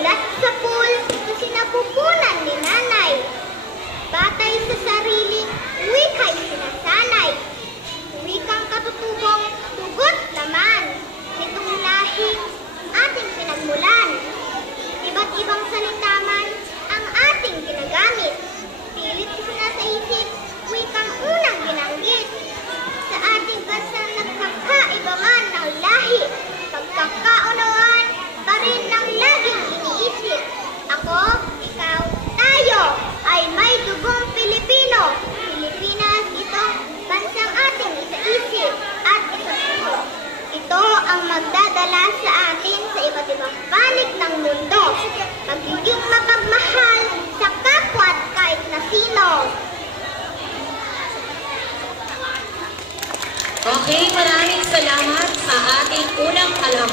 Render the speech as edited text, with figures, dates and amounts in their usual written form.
namulat sa pool na sinapupunan ni nanay. Batay sa sariling wika'y sinasanay. Wikang katutubong tugot naman nitong lahing ating pinagmulan. Iba't ibang salita man ang ating ginagamit. Pilit nasa isip, wikang unang binanggit. Sa ating bansa nagkakaiba man ng lahi, pagkakaunawaan pa rin ng laging iniisip. Ako, ikaw, tayo ay may dugong Pilipino. Pilipinas ito, bansang ating isaisip at isasuso. Ito ang magdadala sa atin sa iba't ibang panig ng mundo. Pagiging mapagmahal sa kapwa't kahit na sino. Okay, maraming salamat sa ating unang kalahok.